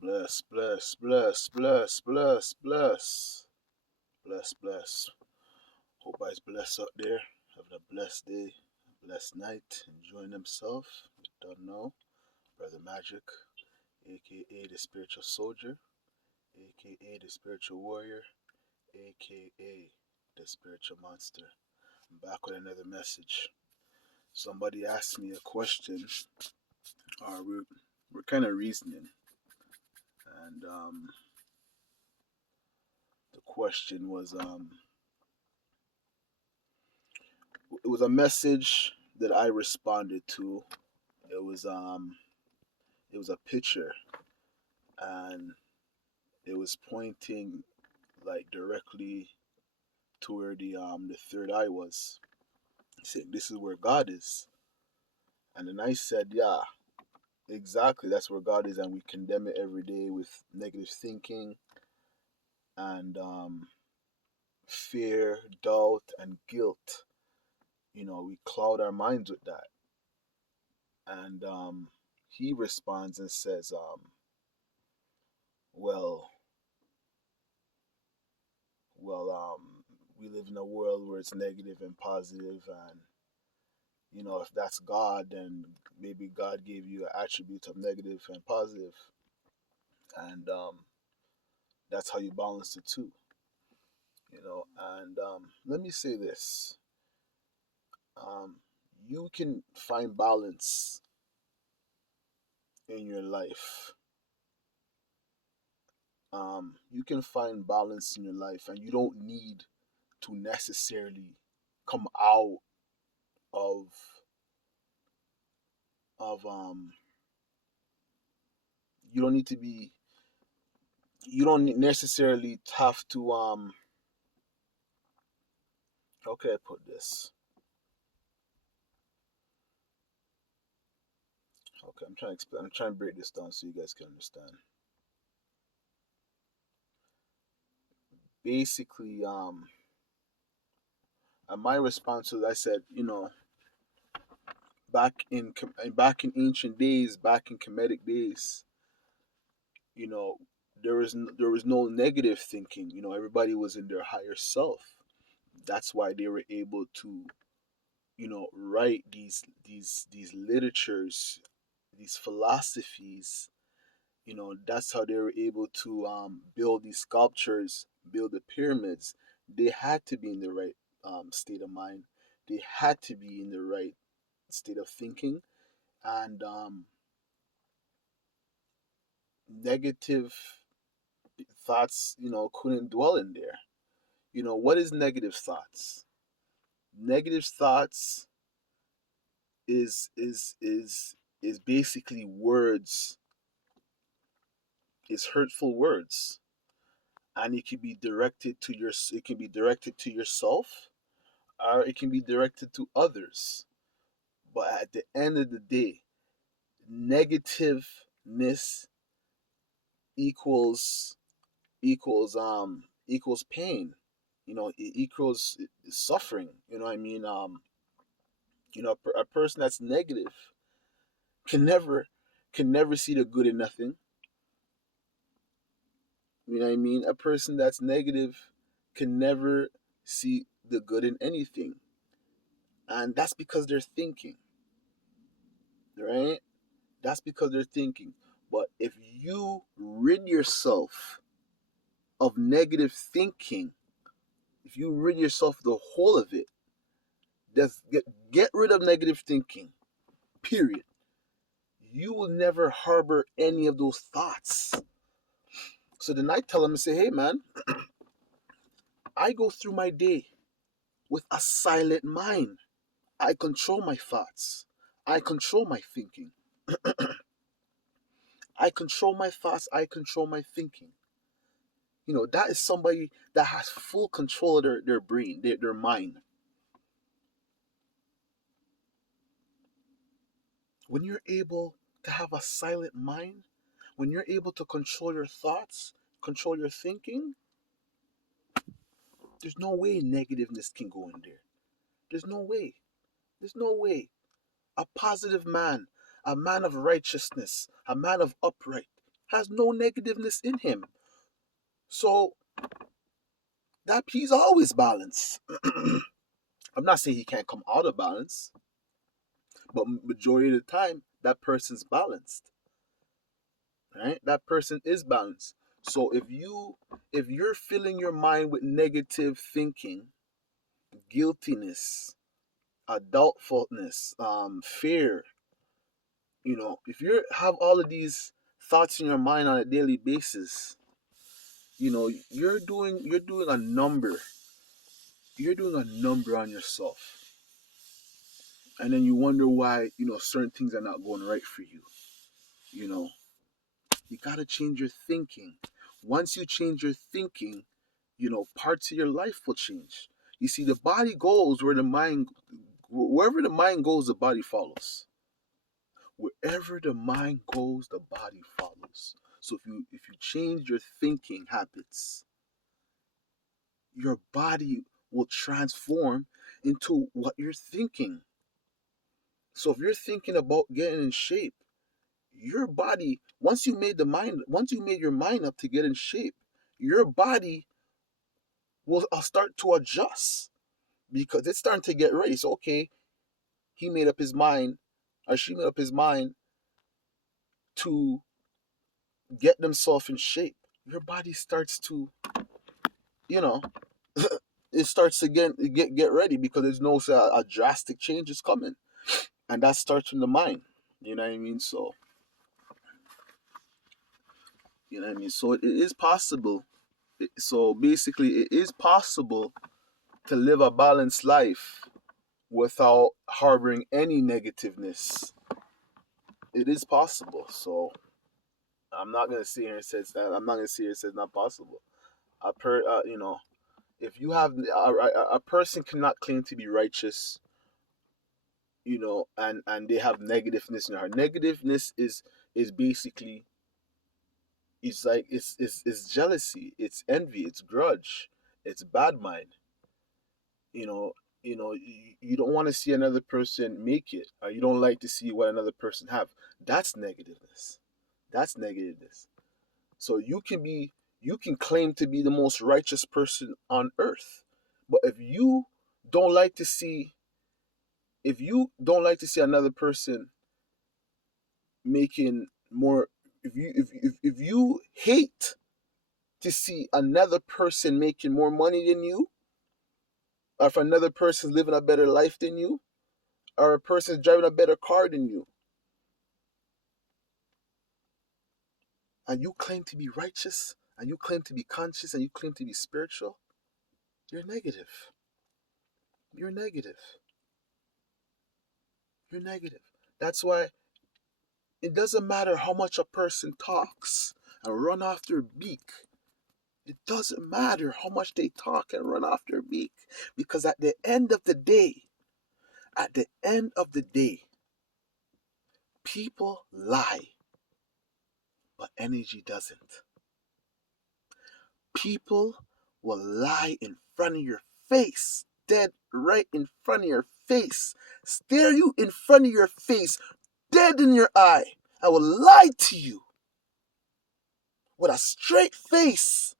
Bless, bless, bless, bless, bless, bless, bless, bless. Hope everybody's blessed out there, having a blessed day, blessed night, enjoying themselves. You don't know, Brother Magic, aka the Spiritual Soldier, aka the Spiritual Warrior, aka the Spiritual Monster. I'm back with another message. Somebody asked me a question, or we're kind of reasoning, and the question was it was a message that I responded to. It was um it was a picture, and it was pointing like directly to where the third eye was. He said, "This is where God is." And then I said, "Yeah, exactly. That's where God is, and we condemn it every day with negative thinking and fear, doubt, and guilt. We cloud our minds with that." And he responds and says, "Well, we live in a world where it's negative and positive, and if that's God, then maybe God gave you an attribute of negative and positive, and that's how you balance the two. And let me say this: um, you can find balance in your life. You can find balance in your life, and you don't need to necessarily come out of of. You don't need to be. You don't necessarily have to. How can I put this? Okay, I'm trying to explain. I'm trying to break this down so you guys can understand. Basically, and my response was, I said, back in ancient days, back in Kemetic days, you know, there was no negative thinking. Everybody was in their higher self. That's why they were able to, write these literatures, these philosophies. That's how they were able to build these sculptures, build the pyramids. They had to be in the right state of mind. They had to be in the right state of thinking, and negative thoughts, couldn't dwell in there. What is negative thoughts? Negative thoughts is basically words, is hurtful words, and it can be directed to yourself, or it can be directed to others. But at the end of the day, negativeness equals equals pain. It equals suffering. You know what I mean? A person that's negative can never see the good in nothing. You know what I mean? A person that's negative can never see the good in anything. And that's because they're thinking, right? That's because they're thinking. But if you rid yourself of negative thinking, if you rid yourself of the whole of it, just get rid of negative thinking, period. You will never harbor any of those thoughts. So then I tell them and say, hey man, I go through my day with a silent mind. I control my thoughts. I control my thinking. I control my thoughts. I control my thinking. That is somebody that has full control of their brain, their mind. When you're able to have a silent mind, when you're able to control your thoughts, control your thinking, there's no way negativeness can go in there. There's no way. There's no way. A positive man, a man of righteousness, a man of upright has no negativeness in him. So that he's always balanced. I'm not saying he can't come out of balance, but majority of the time that person's balanced, right? That person is balanced. So if you're filling your mind with negative thinking, guiltiness, doubtfulness, fear, if you have all of these thoughts in your mind on a daily basis, you're doing a number. You're doing a number on yourself. And then you wonder why, certain things are not going right for you. You know, you got to change your thinking. Once you change your thinking, parts of your life will change. You see, the body goes wherever the mind goes, the body follows. Wherever the mind goes, the body follows. So if you change your thinking habits, your body will transform into what you're thinking. So if you're thinking about getting in shape, your body, once you made your mind up to get in shape, your body will start to adjust because it's starting to get ready. So okay, he made up his mind, or she made up his mind to get themselves in shape. Your body starts to, you know, it starts to get ready because there's no a drastic change is coming, and that starts from the mind. You know what I mean? So So it is possible. So basically, it is possible to live a balanced life without harboring any negativeness. It is possible. So I'm not gonna sit here and say that. I'm not gonna sit here and say it's not possible. If you have a person cannot claim to be righteous, and they have negativeness in their heart. Negativeness is basically, it's like it's jealousy, it's envy, it's grudge, it's bad mind. You know, you don't want to see another person make it, or you don't like to see what another person have. That's negativeness. That's negativeness. So you can claim to be the most righteous person on earth, but don't like to see if you don't like to see another person making more, if you hate to see another person making more money than you, or if another person's living a better life than you, or a person's driving a better car than you, and you claim to be righteous, and you claim to be conscious, and you claim to be spiritual, you're negative. You're negative. You're negative. That's why it doesn't matter how much a person talks and run off their beak. It doesn't matter how much they talk and run off their beak. Because at the end of the day, people lie, but energy doesn't. People will lie in front of your face, dead right in front of your face, stare you in front of your face, dead in your eye. I will lie to you with a straight face.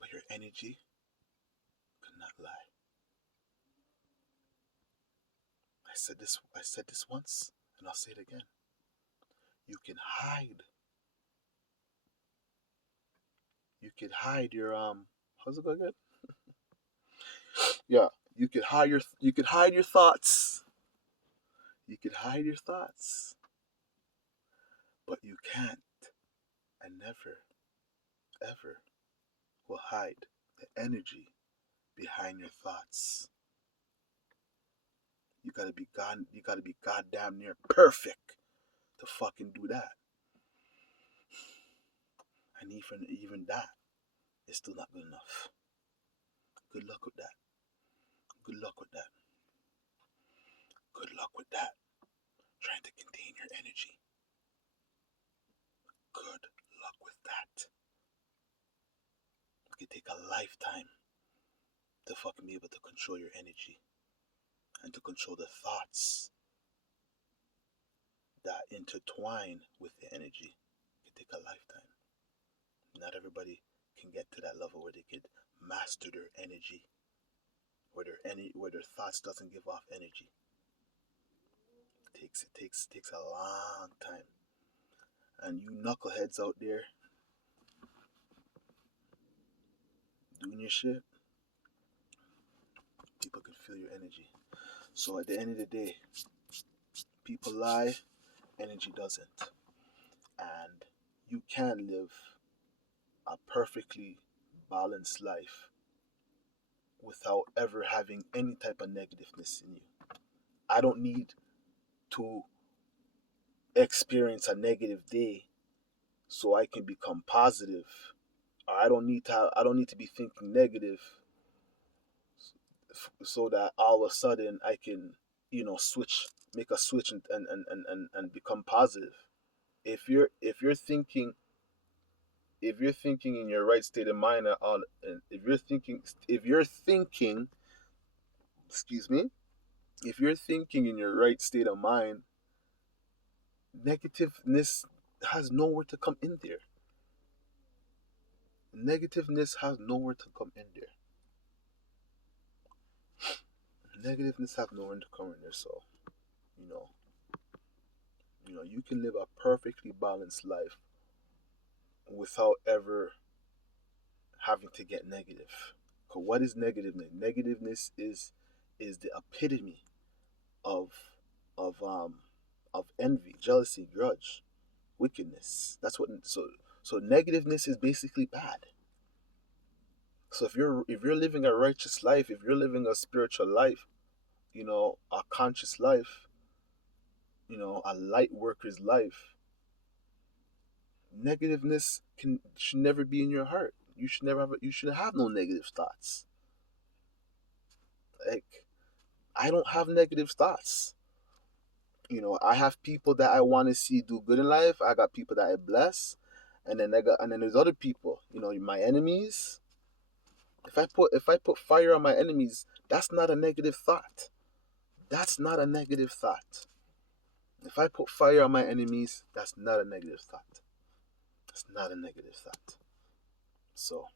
But your energy cannot lie. I said this once, and I'll say it again. You can hide. You can hide your how's it going again? Yeah. You could hide your thoughts. You could hide your thoughts. But you can't and never, ever will hide the energy behind your thoughts. You gotta be goddamn near perfect to fucking do that. And even that is still not good enough. Good luck with that. Good luck with that. Good luck with that. Trying to contain your energy. Good luck with that. It could take a lifetime to fucking be able to control your energy and to control the thoughts that intertwine with the energy can take a lifetime. Not everybody can get to that level where they could master their energy, where their thoughts doesn't give off energy. It takes a long time. And you knuckleheads out there doing your shit, people can feel your energy. So at the end of the day, people lie, energy doesn't. And you can live a perfectly balanced life without ever having any type of negativeness in you. I don't need to experience a negative day so I can become positive. Or I don't need to be thinking negative so that all of a sudden I can, switch, make a switch and become positive. If you're thinking in your right state of mind, and if you're thinking, excuse me, if you're thinking in your right state of mind, negativeness has nowhere to come in there. Negativeness has nowhere to come in there. Negativeness has nowhere to come in there. So, you know, you can live a perfectly balanced life without ever having to get negative. Cause what is negativeness? Negativeness is the epitome of of um of envy, jealousy, grudge, wickedness. So negativeness is basically bad. So if you're living a righteous life, if you're living a spiritual life, a conscious life, a light worker's life, negativeness can should never be in your heart. You should have no negative thoughts. Like, I don't have negative thoughts. I have people that I want to see do good in life. I got people that I bless, and then there's other people. My enemies. If I put fire on my enemies, that's not a negative thought. That's not a negative thought. If I put fire on my enemies, that's not a negative thought. That's not a negative thought. So,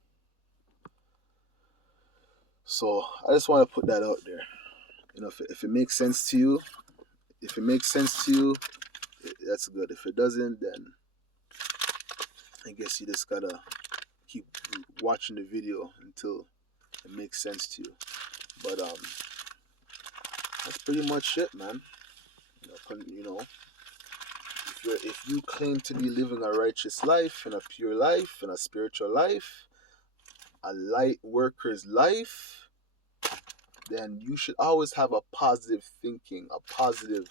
so I just want to put that out there. If it makes sense to you, that's good. If it doesn't, then I guess you just gotta keep watching the video until it makes sense to you. But that's pretty much it, man. If you claim to be living a righteous life and a pure life and a spiritual life, a light worker's life, then you should always have a positive thinking, a positive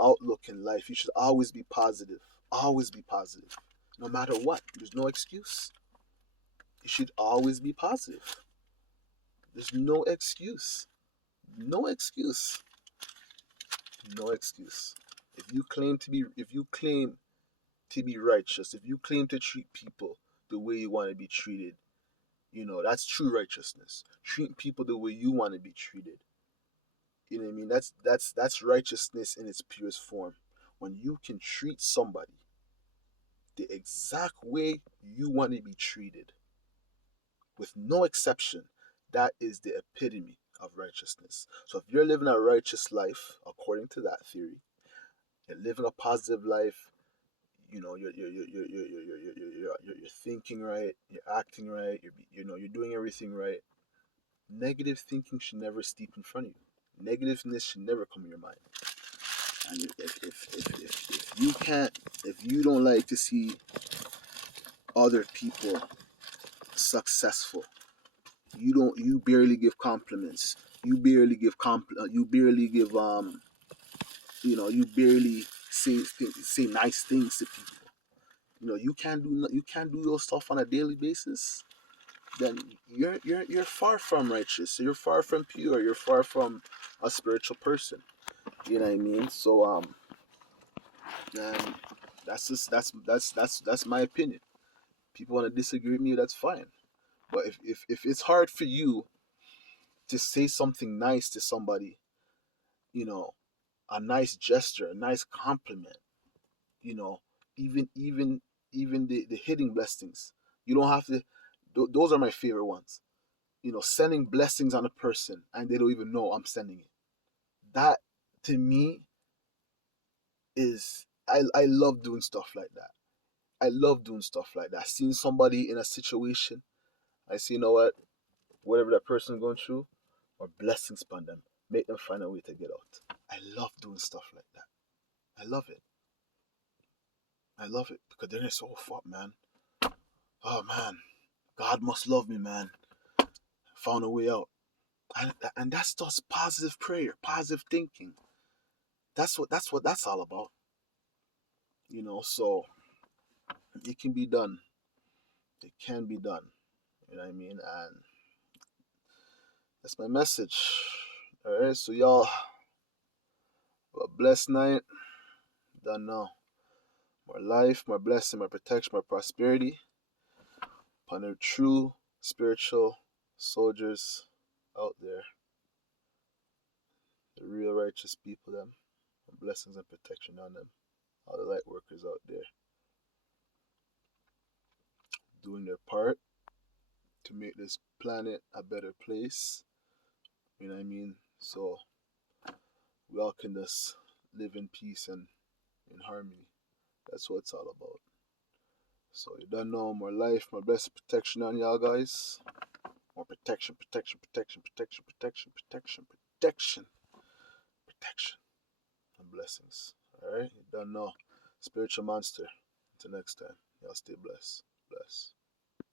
outlook in life. You should always be positive. Always be positive. No matter what. There's no excuse. You should always be positive. There's no excuse. No excuse. No excuse. If you claim to be righteous, if you claim to treat people the way you want to be treated, that's true righteousness. Treat people the way you want to be treated. You know what I mean? That's righteousness in its purest form. When you can treat somebody the exact way you want to be treated, with no exception, that is the epitome of righteousness. So if you're living a righteous life according to that theory, you're living a positive life, you're thinking right, you're acting right, you're doing everything right. Negative thinking should never steep in front of you. Negativeness should never come in your mind. And if you can't, if you don't like to see other people successful, you barely give compliments. You barely give you barely say nice things to people. You can't do those stuff on a daily basis. Then you're far from righteous. You're far from pure. You're far from a spiritual person. You know what I mean? So and that's my opinion. People want to disagree with me, that's fine. But if it's hard for you to say something nice to somebody, you know, a nice gesture, a nice compliment, you know, even the hidden blessings. You don't have to. Those are my favorite ones. Sending blessings on a person and they don't even know I'm sending it. That to me is I love doing stuff like that. I love doing stuff like that. Seeing somebody in a situation, I see, whatever that person going through, or blessings upon them, make them find a way to get out. I love doing stuff like that. I love it. I love it because then it's so fuck, man. Oh man, God must love me, man. Found a way out, and that's just positive prayer, positive thinking. That's what that's all about. So it can be done. It can be done. You know what I mean? And that's my message. All right, so y'all, have a blessed night. Done now. More life, more blessing, more protection, more prosperity upon the true spiritual soldiers out there, the real righteous people, them, and blessings and protection on them. All the light workers out there doing their part to make this planet a better place. You know what I mean? So we all can just live in peace and in harmony. That's what it's all about. So you don't know, more life, more blessed protection on y'all guys. More protection, protection, protection, protection, protection, protection, protection, protection, and blessings. Alright? You don't know. Spiritual monster. Until next time. Y'all stay blessed. Bless.